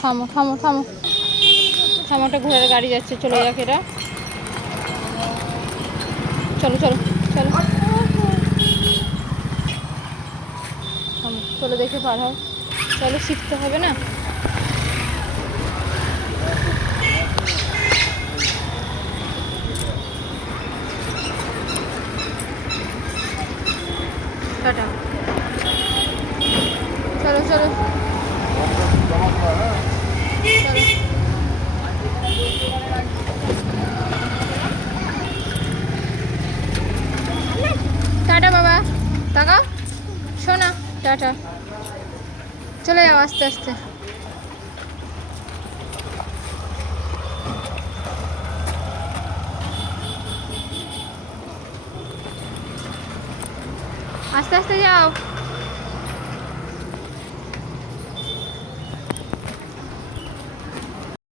থামো থামো থামো থামো, একটা ঘোড়ার গাড়ি যাচ্ছে, চলে যাক এরা। চলো চলো চলো, থামো, চলো দেখে পার হয়। চলো, শিখতে হবে না? টাটা, চলো চলো চলো। টাটা বাবা, তাকাও, শোনা, টাটা, চলে যাও আস্তে আস্তে। আস্তে আস্তে যাও।